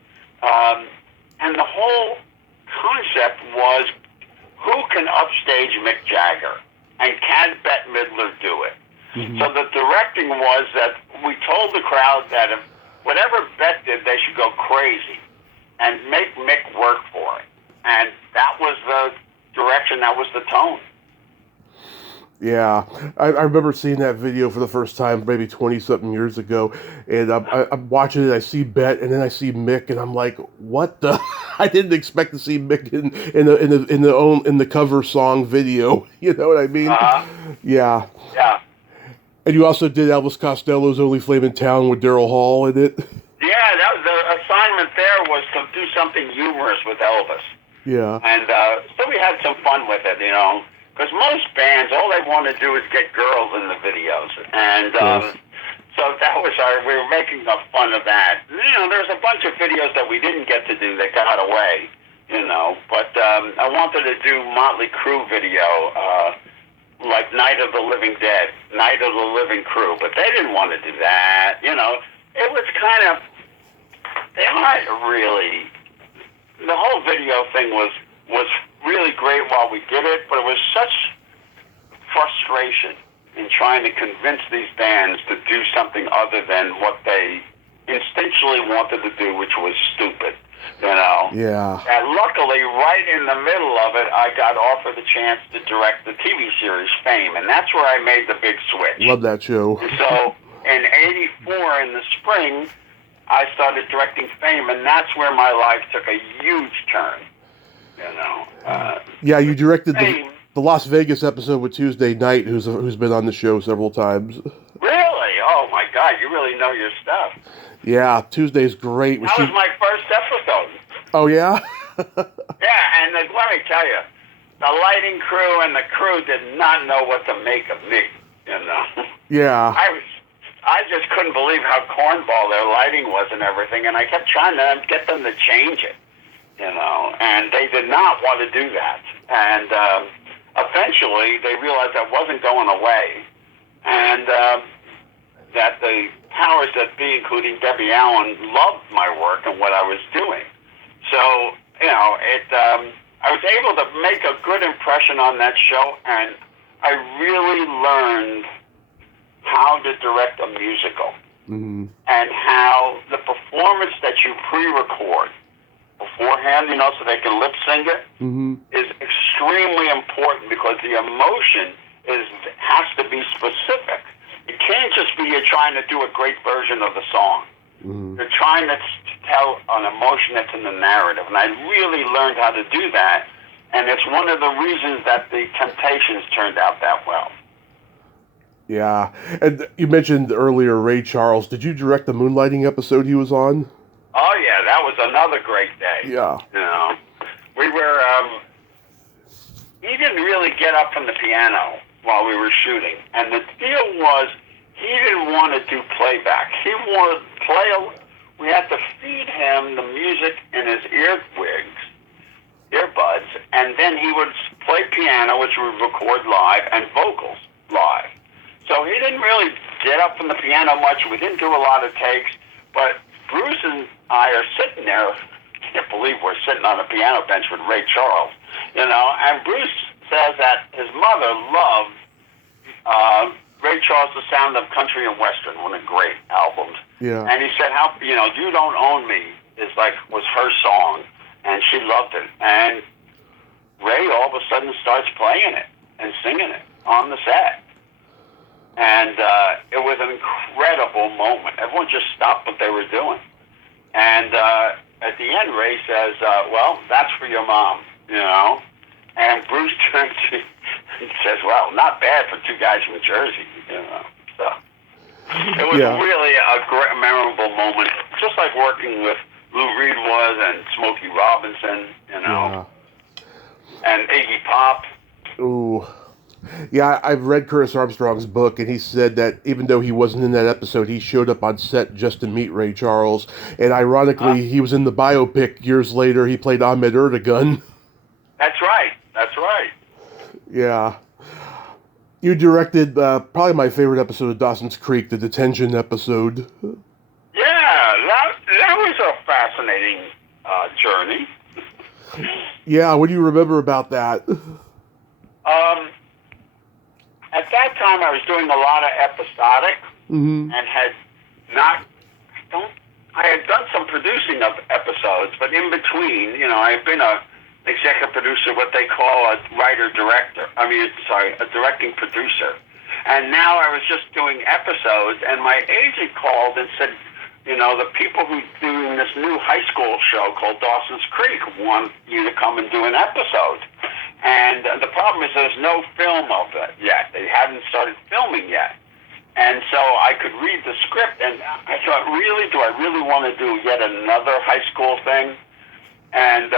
And the whole concept was, who can upstage Mick Jagger, and can Bette Midler do it? Mm-hmm. So the directing was that we told the crowd that if whatever Bette did, they should go crazy and make Mick work for it. And that was the direction, that was the tone. Yeah, I remember seeing that video for the first time maybe 20-something years ago, and I'm watching it, I see Bette, and then I see Mick, and I'm like, what the? I didn't expect to see Mick in the cover song video, you know what I mean? Uh-huh. Yeah. Yeah. And you also did Elvis Costello's Only Flame in Town with Daryl Hall in it? Yeah, that was the assignment there, was to do something humorous with Elvis. Yeah. And so we had some fun with it, because most bands, all they want to do is get girls in the videos. And so that was we were making fun of that. There's a bunch of videos that we didn't get to do that got away, But I wanted to do Motley Crue video, like Night of the Living Dead, Night of the Living Crew. But they didn't want to do that, It was kind of, they aren't really, the whole video thing was really great while we did it, but it was such frustration in trying to convince these bands to do something other than what they instinctually wanted to do, which was stupid, Yeah. And luckily, right in the middle of it, I got offered the chance to direct the TV series Fame, and that's where I made the big switch. Love that show. And so in '84, in the spring, I started directing Fame, and that's where my life took a huge turn. Yeah, you directed Fame. the Las Vegas episode with Tuesday Night, who's been on the show several times. Really? Oh my God, you really know your stuff. Yeah, Tuesday's great. That was my first episode. Oh yeah? Yeah, and let me tell you, the lighting crew and the crew did not know what to make of me. Yeah. I just couldn't believe how cornball their lighting was and everything, and I kept trying to get them to change it. And they did not want to do that. And eventually, they realized that wasn't going away, and that the powers that be, including Debbie Allen, loved my work and what I was doing. So, I was able to make a good impression on that show, and I really learned how to direct a musical, and how the performance that you pre-record beforehand, so they can lip sync it, is extremely important, because the emotion has to be specific. it can't just be you're trying to do a great version of the song. Mm-hmm. You're trying to tell an emotion that's in the narrative. And I really learned how to do that. And it's one of the reasons that the Temptations turned out that well. Yeah. And you mentioned earlier Ray Charles. Did you direct the Moonlighting episode he was on? Oh, yeah, that was another great day. Yeah. You know, we were, he didn't really get up from the piano while we were shooting. And the deal was, he didn't want to do playback. He wanted to play, we had to feed him the music in his earbuds, and then he would play piano, which we would record live, and vocals live. So he didn't really get up from the piano much. We didn't do a lot of takes, but Bruce and I are sitting there. I can't believe we're sitting on a piano bench with Ray Charles, you know, and Bruce says that his mother loved Ray Charles, The Sound of Country and Western, one of the great albums. Yeah. And he said, "How, you know, You Don't Own Me was her song, and she loved it." And Ray all of a sudden starts playing it and singing it on the set. And it was an incredible moment. Everyone just stopped what they were doing. And at the end, Ray says, "Well, that's for your mom," you know. And Bruce turns to me and says, "Well, not bad for two guys from Jersey," you know. So it was really a great, memorable moment, just like working with Lou Reed was, and Smokey Robinson, you know, and Iggy Pop. Ooh. Yeah, I've read Curtis Armstrong's book, and he said that even though he wasn't in that episode, he showed up on set just to meet Ray Charles. And ironically, he was in the biopic years later. He played Ahmed Erdogan. That's right. That's right. Yeah. You directed probably my favorite episode of Dawson's Creek, the detention episode. Yeah, that was a fascinating journey. Yeah, what do you remember about that? At that time, I was doing a lot of episodic, and had I had done some producing of episodes, but in between, you know, I've been a executive producer, what they call a writer-director. A directing producer. And now I was just doing episodes, and my agent called and said, you know, the people who are doing this new high school show called Dawson's Creek want you to come and do an episode. And the problem is there's no film of it yet. They hadn't started filming yet. And so I could read the script, and I thought, really, do I really want to do yet another high school thing? And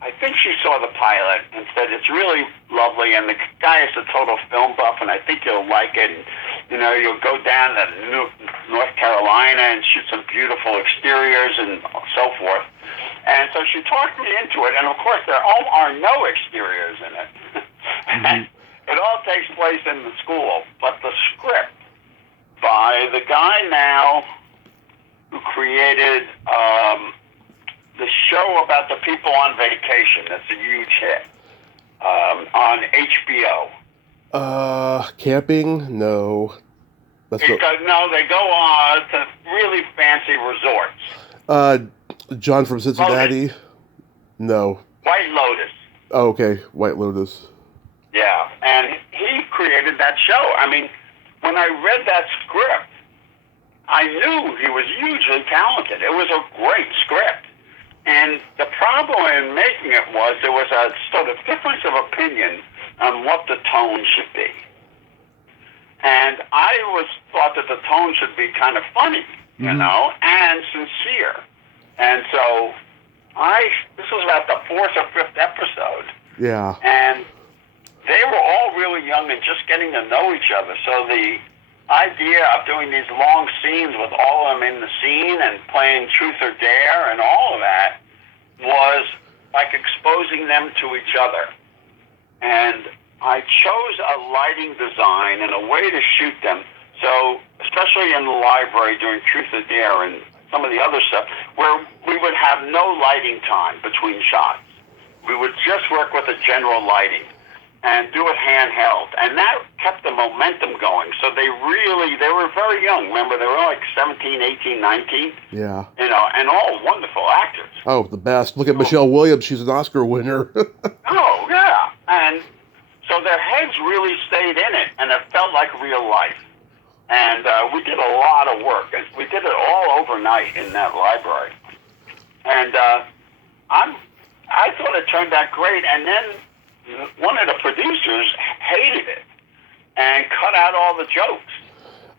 I think she saw the pilot and said, it's really lovely, and the guy is a total film buff, and I think you'll like it. And, you know, you'll go down to North Carolina and shoot some beautiful exteriors and so forth. And so she talked me into it, and of course there are no exteriors in it. And it all takes place in the school, but the script by the guy now who created the show about the people on vacation. That's a huge hit on HBO. Camping? No. No, they go on to really fancy resorts. John from Cincinnati? Lotus. No. White Lotus. Oh, okay. White Lotus. Yeah, and he created that show. I mean, when I read that script, I knew he was hugely talented. It was a great script. And the problem in making it was there was a sort of difference of opinion on what the tone should be. And I thought that the tone should be kind of funny, you know, and sincere. And so this was about the fourth or fifth episode. Yeah. And they were all really young and just getting to know each other. So the idea of doing these long scenes with all of them in the scene and playing Truth or Dare and all of that was like exposing them to each other. And I chose a lighting design and a way to shoot them. So, especially in the library during Truth or Dare and some of the other stuff, where we would have no lighting time between shots. We would just work with the general lighting and do it handheld. And that kept the momentum going. So they were very young. Remember, they were like 17, 18, 19. Yeah. You know, and all wonderful actors. Oh, the best. Look at Michelle Williams. She's an Oscar winner. Oh, yeah. And so their heads really stayed in it, and it felt like real life. And we did a lot of work, and we did it all overnight in that library. And I thought it turned out great, and then one of the producers hated it and cut out all the jokes.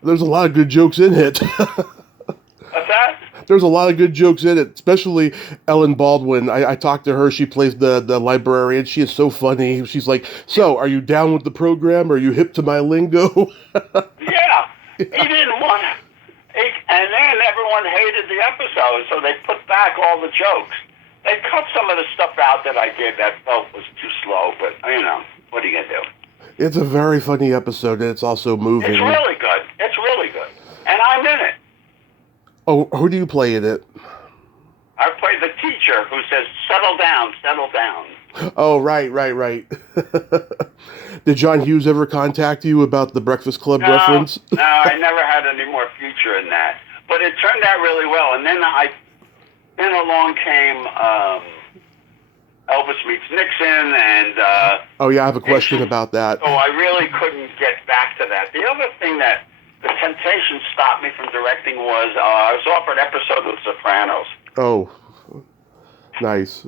There's a lot of good jokes in it. What's that? There's a lot of good jokes in it, especially Ellen Baldwin. I talked to her. She plays the librarian. She is so funny. She's like, so, are you down with the program? Are you hip to my lingo? Yeah. He didn't want to. And then everyone hated the episode, so they put back all the jokes. They cut some of the stuff out that I did that felt was too slow, but, what are you going to do? It's a very funny episode, and it's also moving. It's really good. It's really good. And I'm in it. Oh, who do you play in it? I play the teacher who says, settle down, settle down. Oh, right. Did John Hughes ever contact you about the Breakfast Club reference? No, I never had any more future in that. But it turned out really well. And then along came Elvis Meets Nixon, and oh yeah, I have a question about that. So I really couldn't get back to that. The other thing that the temptation stopped me from directing was I was offered an episode of The Sopranos. Oh, nice.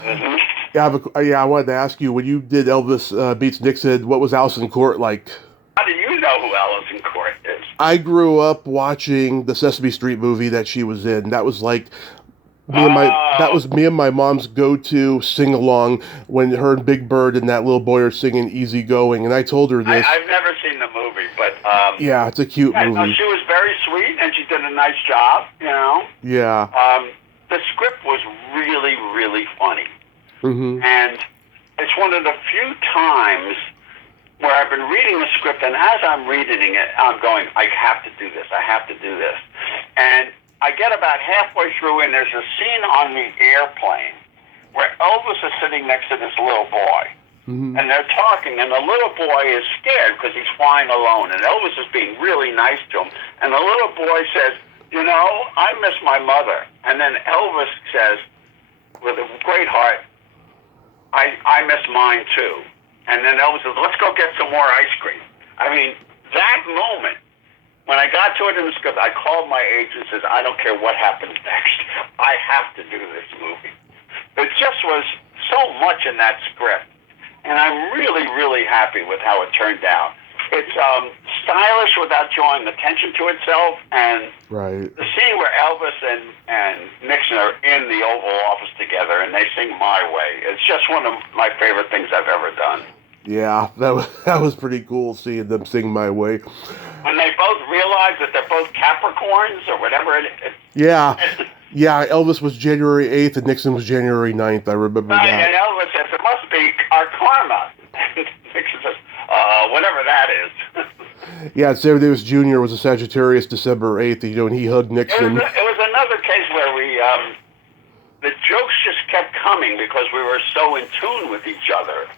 Mm-hmm. Yeah, I wanted to ask you, when you did Elvis Meets Nixon, what was Allison Court like? How do you know who Allison Court is? I grew up watching the Sesame Street movie that she was in. That was like that was me and my mom's go-to sing-along when her and Big Bird and that little boy are singing Easy Going, and I told her this. I've never seen the movie, but yeah, it's a cute movie. No, she was very sweet, and she did a nice job, Yeah. The script was really, really funny. Mm-hmm. And it's one of the few times where I've been reading the script, and as I'm reading it, I'm going, I have to do this, I have to do this. And I get about halfway through, and there's a scene on the airplane where Elvis is sitting next to this little boy. Mm-hmm. And they're talking, and the little boy is scared because he's flying alone, and Elvis is being really nice to him. And the little boy says, I miss my mother. And then Elvis says, with a great heart, I miss mine too. And then Elvis says, let's go get some more ice cream. I mean, that moment, when I got to it in the script, I called my agent and says, I don't care what happens next. I have to do this movie. It just was so much in that script. And I'm really, really happy with how it turned out. It's stylish without drawing attention to itself. And right. The scene where Elvis and Nixon are in the Oval Office together and they sing My Way, it's just one of my favorite things I've ever done. Yeah, that was pretty cool seeing them sing My Way. When they both realize that they're both Capricorns or whatever it is. Yeah. Yeah, Elvis was January 8th and Nixon was January 9th. I remember that. And Elvis says, it must be our karma. Nixon says, whatever that is. Yeah, Sammy Davis Jr. was a Sagittarius December 8th, and he hugged Nixon. It was another case where we, the jokes just kept coming because we were so in tune with each other,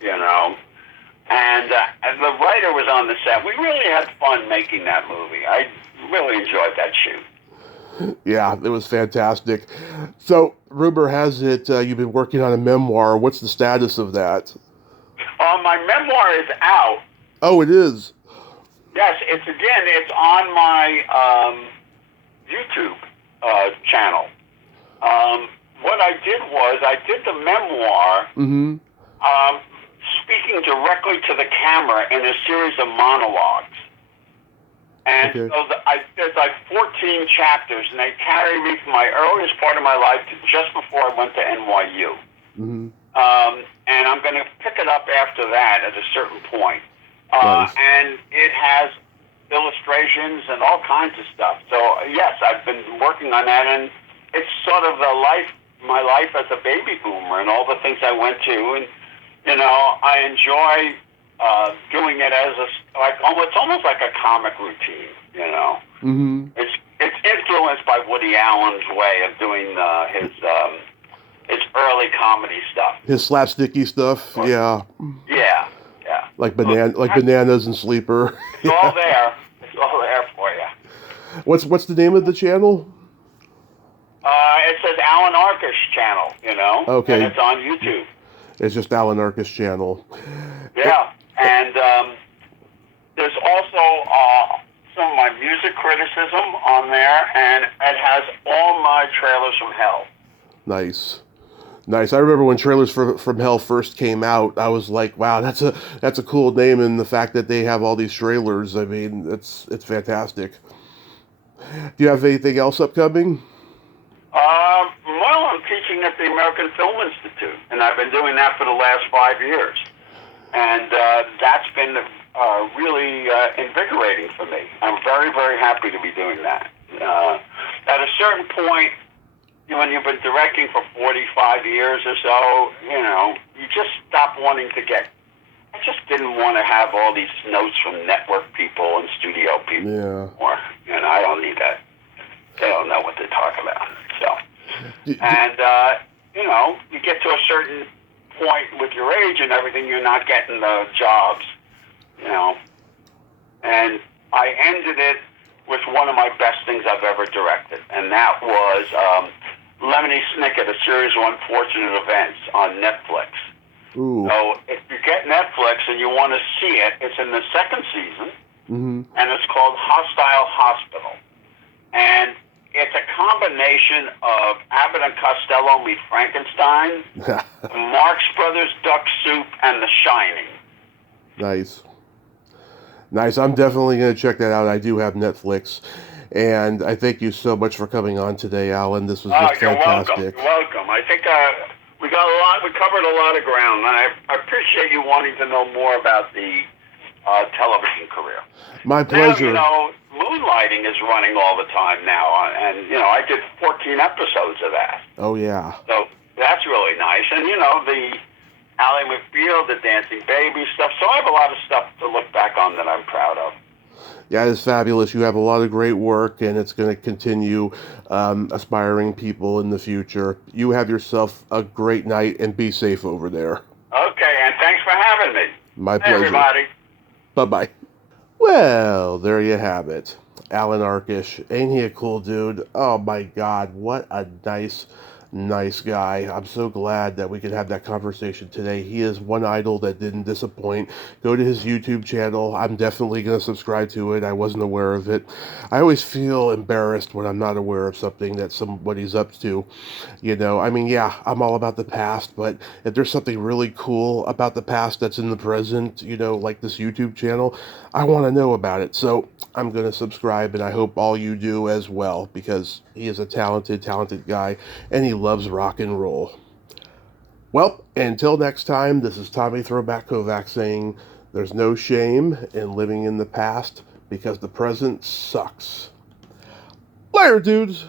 And the writer was on the set. We really had fun making that movie. I really enjoyed that shoot. Yeah, it was fantastic. So, rumor has it you've been working on a memoir. What's the status of that? My memoir is out. Oh, it is? Yes, it's on my YouTube channel. What I did was, I did the memoir, speaking directly to the camera in a series of monologues. And okay. So there's like 14 chapters, and they carry me from my earliest part of my life to just before I went to NYU. Mm-hmm. And I'm going to pick it up after that at a certain point. Nice. And it has illustrations and all kinds of stuff. So, yes, I've been working on that, and it's sort of my life as a baby boomer and all the things I went to. And, I enjoy doing it as it's almost like a comic routine, Mm-hmm. It's influenced by Woody Allen's way of doing his early comedy stuff. His slapsticky stuff, yeah. Yeah. Like Bananas and Sleeper. It's all there. It's all there for you. What's the name of the channel? It says Allan Arkush channel, Okay. And it's on YouTube. It's just Allan Arkush channel. Yeah, and there's also some of my music criticism on there, and it has all my trailers from hell. Nice. Nice. I remember when Trailers from Hell first came out, I was like, wow, that's a cool name, and the fact that they have all these trailers, I mean, it's fantastic. Do you have anything else upcoming? Well, I'm teaching at the American Film Institute, and I've been doing that for the last 5 years. And that's been really invigorating for me. I'm very, very happy to be doing that. At a certain point, when you've been directing for 45 years or so, you just stop wanting to I just didn't want to have all these notes from network people and studio people. Yeah. Or, I don't need that. They don't know what they're talking about. So, and, you get to a certain point with your age and everything, you're not getting the jobs, And I ended it with one of my best things I've ever directed, and that was Lemony Snicket, A Series of Unfortunate Events on Netflix. Ooh. So if you get Netflix and you want to see it, it's in the second season, and it's called Hostile Hospital. And it's a combination of Abbott and Costello meet Frankenstein, Marx Brothers Duck Soup, and The Shining. Nice. Nice. I'm definitely going to check that out. I do have Netflix. And I thank you so much for coming on today, Alan. This was just fantastic. You're welcome. I think we covered a lot of ground, and I appreciate you wanting to know more about the television career. My pleasure. Now, Moonlighting is running all the time now, and I did 14 episodes of that. Oh yeah. So that's really nice, and the Ally McBeal, the Dancing Baby stuff. So I have a lot of stuff to look back on that I'm proud of. Yeah, it's fabulous. You have a lot of great work, and it's going to continue aspiring people in the future. You have yourself a great night, and be safe over there. Okay, and thanks for having me. My pleasure. Hey, everybody. Bye-bye. Well, there you have it. Allan Arkush. Ain't he a cool dude? Oh, my God. What a nice guy. I'm so glad that we could have that conversation today. He is one idol that didn't disappoint. Go to his YouTube channel. I'm definitely going to subscribe to it. I wasn't aware of it. I always feel embarrassed when I'm not aware of something that somebody's up to. Yeah, I'm all about the past, but if there's something really cool about the past that's in the present, like this YouTube channel, I want to know about it. So I'm going to subscribe, and I hope all you do as well, because he is a talented guy, and he loves rock and roll. Well, until next time, this is Tommy Throwback Kovac saying there's no shame in living in the past, because the present sucks. Later, dudes!